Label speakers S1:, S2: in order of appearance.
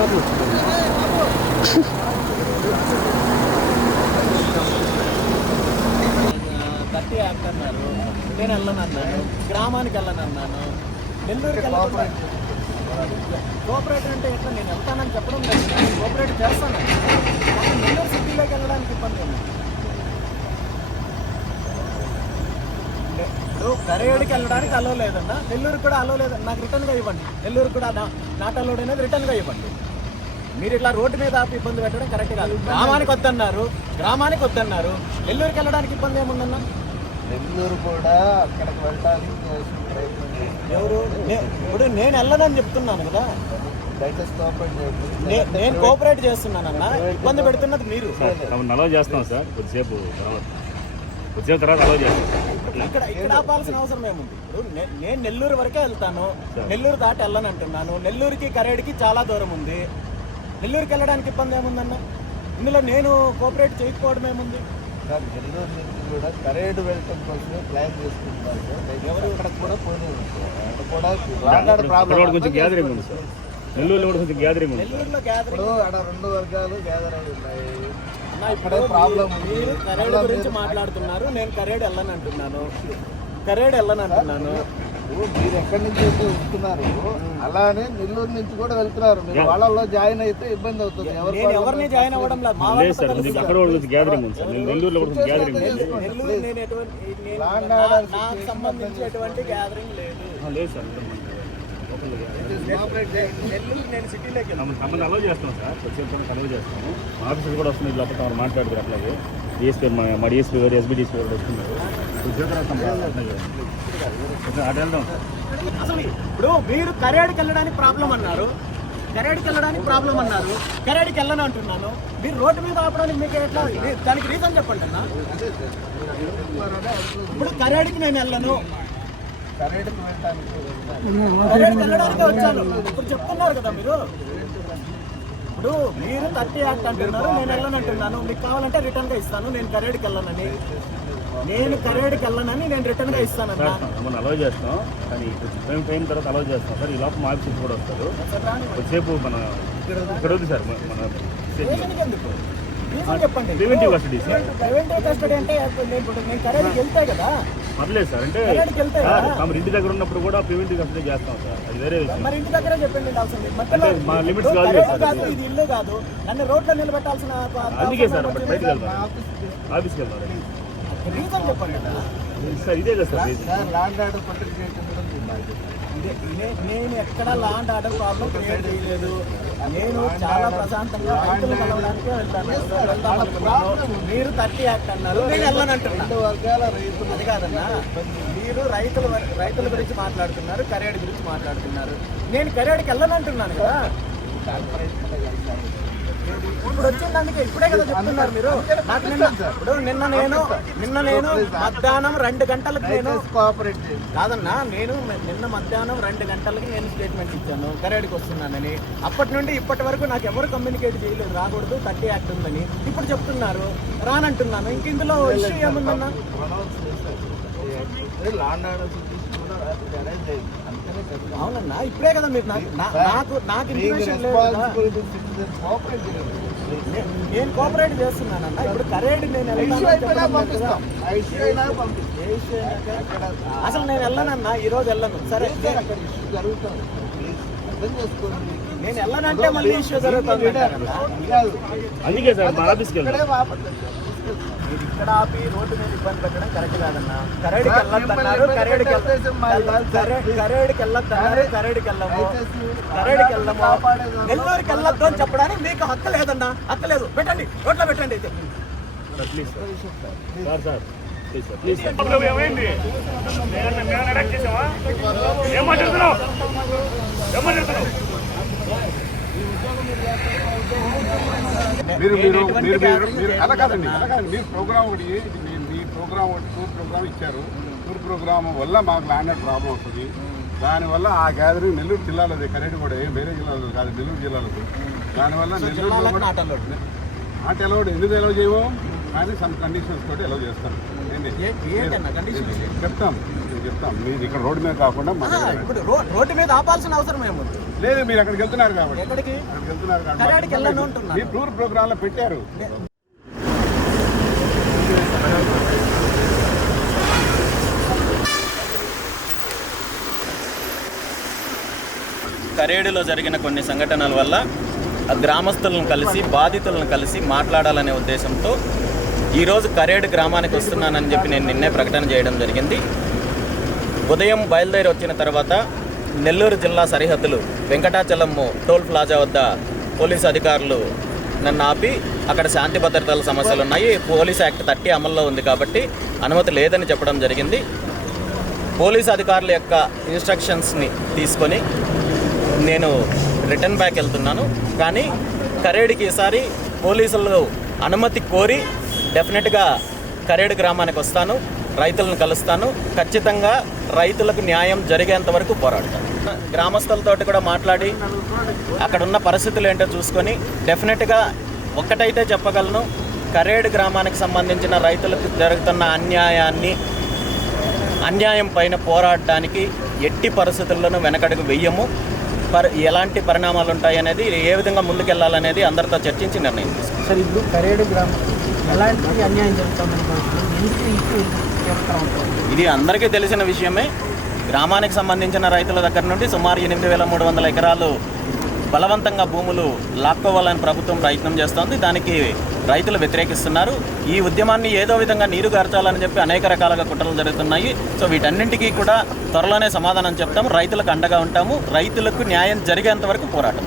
S1: సార్లు
S2: గట్టి యాక్ట్ అన్నారు నేను వెళ్ళను అన్నాను గ్రామానికి వెళ్ళను అన్నాను నెల్లూరుకి వెళ్ళకుండా కోఆపరేట్ అంటే ఎట్లా నేను వెళ్తానని చెప్పడం లేదు నేను కోఆపరేట్ చేస్తాను కానీ నెల్లూరు సిటీలోకి వెళ్ళడానికి ఇబ్బంది ఉంది ఇప్పుడు కరేడుకి వెళ్ళడానికి అలో లేదన్నా నెల్లూరు కూడా అలో లేదన్న నాకు రిటర్న్గా ఇవ్వండి. నెల్లూరు కూడా నా- నాట్ అలోడ్ అనేది రిటర్న్గా ఇవ్వండి. మీరు ఇట్లా రోడ్డు మీద ఆపి ఇబ్బంది పెట్టడం కరెక్ట్ కాదు. గ్రామానికి వద్దన్నారు గ్రామానికి వద్దన్నారు. నెల్లూరుకి వెళ్ళడానికి ఇబ్బంది ఏముందన్నా?
S3: నెల్లూరు కూడా అక్కడికి వెళ్ళడానికి.
S2: ఎవరు? ఇప్పుడు నేను వెళ్ళనని చెప్తున్నాను కదా.
S3: దయచేసి కోఆపరేట్ చేయండి.
S2: నే- నేను కోఆపరేట్ చేస్తున్నానన్న. ఇబ్బంది పెడుతున్నది మీరు.
S1: అలౌ చేస్తాం సార్ కొద్దిసేపు కొద్దిసేపు తర్వాత అలౌ చేస్తాం.
S2: ఇక్కడ ఇక్కడ ఆపాల్సిన అవసరం ఏముంది? ఇప్పుడు నేను నెల్లూరు వరకే వెళ్తాను. నెల్లూరు దాటి వెళ్ళను అంటున్నాను నెల్లూరుకి కరేడుకి చాలా దూరం ఉంది. నెల్లూరుకి వెళ్ళడానికి ఇబ్బంది ఏముందన్న? ఇందులో నేను కోఆపరేట్ చేయకపోవడం ఏముంది?
S3: సార్ నెల్లూరు నుంచి కూడా కరేడు వెళ్ళటం కోసమే ప్లాన్ చేసుకుంటున్నారు. దయచేసి అక్కడ కూడా పోనీ అక్కడ కూడా రాగాడ
S1: అక్కడ
S3: ప్రాబ్లం
S1: కూడా కొంచెం గ్యాదరింగ్ ఉంది సార్. నెల్లూరులో కూడా కొంచెం గ్యాదరింగ్ ఉంది
S2: నెల్లూరులో గ్యాదరింగ్
S3: రెండు వర్గాలు గ్యాదర్ అయి ఉన్నాయి.
S2: అన్న, ఇప్పుడు
S3: ప్రాబ్లం.
S2: మీరు కరేడు గురించి మాట్లాడుతున్నారు. నేను కరేడు వెళ్ళను అంటున్నాను కరేడు వెళ్ళను అంటున్నాను
S3: ఇప్పుడు మీరు ఎక్కడి నుంచి అయితే వస్తున్నారు అలానే నెల్లూరు నుంచి కూడా వెళ్తున్నారు. మీరు వాళ్ళలో జాయిన్ అయితే ఇబ్బంది అవుతుంది.
S2: ఎవరిని జాయిన్ అవ్వడం లేదు.
S1: సార్ అక్కడ కూడా గ్యాదరింగ్ ఉంది సార్. నెల్లూరులో కూడా
S2: సంబంధించి ఎటువంటి గ్యాదరింగ్ లేదు.
S1: లేదు. సార్ లోపల gathering.
S3: కోఆపరేట్ చేయండి.
S2: నెల్లూరు నేను సిటీలోకి వెళ్ళను.
S1: తమ- అలౌ చేస్తాం సార్. అలౌ చేస్తాము. ఆఫీసర్ కూడా వస్తుంది లోపల తమరు మాట్లాడుతారు అట్లాగే. డిఎస్పీ మా డిఎస్పీ గారు ఎస్బీ డిఎస్పీ గారు వస్తున్నారు. అటు వెళ్దాం.
S2: అసలు ఇప్పుడు మీరు కరేడుకి వెళ్ళడానికి ప్రాబ్లం అన్నారు. కరేడుకి వెళ్ళడానికి ప్రాబ్లం అన్నారు. కరేడుకి వెళ్ళను అంటున్నాను. మీరు రోడ్డు మీద ఆపడానికి మీకు ఎట్లా దానికి రీజన్ చెప్పండి అన్న. ఇప్పుడు కరేడుకి నేను వెళ్ళను.
S3: కరేడుకి వెళ్ళడానికి
S2: వచ్చాను. ఇప్పుడు చెప్తున్నారు కదా మీరు. ఇప్పుడు మీరు థర్టీ యాక్ట్ అంటున్నారు నేను వెళ్ళను అంటున్నాను. మీకు కావాలంటే రిటర్న్గా ఇస్తాను. నేను కరేడుకి వెళ్ళనని. నేను కరేడుకి వెళ్ళనని నేను రిటర్న్గా ఇస్తానన్నా
S1: సార్ మనం అలౌ చేస్తాం. కానీ టైం టైం తర్వాత అలౌ చేస్తాం. సార్ ఈ లోపల మా ఆఫీసర్ కూడా వస్తారు. కొద్దిసేపు మన ఇక్కడ ఉంది సార్ మన-
S2: చెప్పండి.
S1: Preventive custody sir
S2: preventive custody అంటే నేను కరేడుకి వెళ్తే కదా
S1: పర్లేదు సార్ అంటే? తమరు ఇంటి దగ్గర ఉన్నప్పుడు కూడా ప్రివెంటివ్ కస్టడీ చేస్తాం సార్ అది వేరే విషయం
S2: మరి ఇంటి దగ్గరే చెప్పండి అవసరం లేదు. మధ్యలో
S1: అంటే మా
S2: ఇప్పుడు
S1: కాదు.
S2: ఇది ఇల్లు కాదు నన్ను రోడ్లో నిలబెట్టాల్సిన అవసరం
S1: అందుకే సార్. బయటకు వెళ్తాం ఆఫీస్కి వెళ్తాం
S2: రీజన్ చెప్పండి కదా.
S1: సార్ ఇదే కదా sir reason.
S3: Sir land order పట్టుకు
S2: నేను ఎక్కడ లాండ్ ఆర్డర్ ప్రాబ్లం క్రియేట్ చేయలేదు. నేను చాలా ప్రశాంతంగా రైతులు కలవడానికి వెళ్తాను. మీరు థర్టీ యాక్ట్ అన్నారు. నేను వెళ్ళనంటున్నా.
S3: వర్గాల రైతులు
S2: అది కాదన్నా. మీరు రైతుల రైతుల గురించి మాట్లాడుతున్నారు కరేడు గురించి మాట్లాడుతున్నారు. నేను కరేడుకి వెళ్ళనంటున్నాను కదా. ఇప్పుడు వచ్చిందానికి ఇప్పుడే కదా చెప్తున్నారు మీరు. నాకు నిన్న ఇప్పుడు నిన్న నేను నిన్న నేను మధ్యాహ్నం రెండు గంటలకు నేను
S3: కోఆపరేట్
S2: కాదన్నా నేను నిన్న మధ్యాహ్నం రెండు గంటలకి నేను స్టేట్మెంట్ ఇచ్చాను. కరేడుకి వస్తున్నానని. అప్పటి నుండి ఇప్పటి వరకు నాకు ఎవరు కమ్యూనికేట్ చేయలేదు. రాకూడదు థర్టీ యాక్ట్ ఉందని. ఇప్పుడు చెప్తున్నారు. రానంటున్నాను. ఇంక ఇందులో ఇష్యూ ఏముందన్నా? అవునన్నా ఇప్పుడే కదా మీరు నాకు నాకు ఇన్ఫర్మేషన్ లేదు నేను కోఆపరేట్ చేస్తున్నానన్నా ఇప్పుడు కరేడ్ నేను అసలు నేను వెళ్ళనన్నా ఈ రోజు వెళ్ళను. సరే నేను వెళ్ళనంటే మళ్ళీ ఇష్యూ జరుగుతుంది.
S1: అందుకే సార్ మా ఆఫీస్కి
S2: మీరు ఇక్కడ ఆపి రోడ్డు మీద ఇబ్బంది పెట్టడం కరెక్ట్ కాదన్నా. కరేడుకి వెళ్ళొద్దన్నారు కరేడుకి కరేడుకి వెళ్ళొద్దన్నారు కరేడుకి వెళ్ళము. కరేడుకి వెళ్ళము. నెల్లూరుకి వెళ్ళొద్దు అని చెప్పడానికి మీకు హక్కు లేదన్నా. హక్కు లేదు. పెట్టండి. రోడ్లో పెట్టండి అయితే.
S1: Sir please sir. ఏం మాట్లాడుతున్నావు ఏం మాట్లాడుతున్నావు
S4: మీరు మీరు మీరు మీరు మీరు అలా కాదండి. అలా కాదండి మీరు ప్రోగ్రామ్ ఒకటి మీ ప్రోగ్రామ్ ఒకటి టూర్ ప్రోగ్రామ్ ఇచ్చారు. టూర్ ప్రోగ్రామ్ వల్ల మాకు ల్యాండ్ ప్రాబ్లం వస్తుంది. దానివల్ల ఆ గ్యాదరింగ్ నెల్లూరు జిల్లాలోది. కరెంట్ కూడా ఏం వేరే జిల్లాలో కాదు నెల్లూరు జిల్లాలో దానివల్ల నెల్లూరులో కూడా
S2: నాటలు
S4: నాట్ అలౌడ్ ఎందుకు అలౌడ్ చేయము? కానీ సమ్ కండిషన్స్ తోటి ఎలా చేస్తాం. చెప్తాం. చెప్తాం మీరు ఇక్కడ రోడ్డు మీద కాకుండా
S5: ఇప్పుడు రో- రోడ్డు మీద ఆపాల్సిన అవసరం ఏముంది?
S4: లేదు మీరు అక్కడికి వెళ్తున్నారు కాబట్టి.
S5: ఎక్కడికి?
S4: అక్కడికి వెళ్తున్నారు
S5: కర్ణాటక వెళ్ళను అంటున్నాను.
S4: మీ టూర్ ప్రోగ్రామ్లో పెట్టారు
S2: కరేడులో జరిగిన కొన్ని సంఘటనల వల్ల ఆ గ్రామస్తులను కలిసి బాధితులను కలిసి మాట్లాడాలనే ఉద్దేశంతో ఈరోజు కరేడు గ్రామానికి వస్తున్నానని చెప్పి నేను నిన్నే ప్రకటన చేయడం జరిగింది. ఉదయం బయలుదేరి వచ్చిన తర్వాత నెల్లూరు జిల్లా సరిహద్దులు వెంకటాచలం టోల్ ప్లాజా వద్ద పోలీసు అధికారులు నన్ను ఆపి అక్కడ శాంతి భద్రతల సమస్యలు ఉన్నాయి పోలీస్ యాక్ట్ థర్టీ అమల్లో ఉంది కాబట్టి అనుమతి లేదని చెప్పడం జరిగింది. పోలీస్ అధికారుల యొక్క ఇన్స్ట్రక్షన్స్ని తీసుకొని నేను రిటర్న్ బ్యాక్ వెళ్తున్నాను. కానీ కరేడుకి ఈసారి పోలీసులు అనుమతి కోరి డెఫినెట్గా కరేడు గ్రామానికి వస్తాను. రైతులను కలుస్తాను. ఖచ్చితంగా రైతులకు న్యాయం జరిగేంత వరకు పోరాడతాను. గ్రామస్తులతోటి కూడా మాట్లాడి అక్కడ ఉన్న పరిస్థితులు ఏంటో చూసుకొని డెఫినెట్గా ఒక్కటైతే చెప్పగలను కరేడు గ్రామానికి సంబంధించిన రైతులకు జరుగుతున్న అన్యాయాన్ని అన్యాయం పైన పోరాడడానికి ఎట్టి పరిస్థితుల్లోనూ వెనకడుగు వెయ్యము. పరి ఎలాంటి పరిణామాలు ఉంటాయి అనేది ఏ విధంగా ముందుకెళ్ళాలనేది అందరితో చర్చించి నిర్ణయం తీసుకుంటాం.
S6: సార్ ఇప్పుడు కరేడు గ్రామం ఎలాంటి అన్యాయం జరుగుతుందని
S2: ఇది అందరికీ తెలిసిన విషయమే. గ్రామానికి సంబంధించిన రైతుల దగ్గర నుండి సుమారు ఎనిమిది వేల మూడు వందల ఎకరాలు బలవంతంగా భూములు లాక్కోవాలని ప్రభుత్వం ప్రయత్నం చేస్తోంది. దానికి రైతులు వ్యతిరేకిస్తున్నారు. ఈ ఉద్యమాన్ని ఏదో విధంగా నీరు గార్చాలని చెప్పి అనేక రకాలుగా కుట్రలు జరుగుతున్నాయి. సో వీటన్నింటికీ కూడా త్వరలోనే సమాధానం చెప్తాము. రైతులకు అండగా ఉంటాము. రైతులకు న్యాయం జరిగేంత వరకు పోరాటం.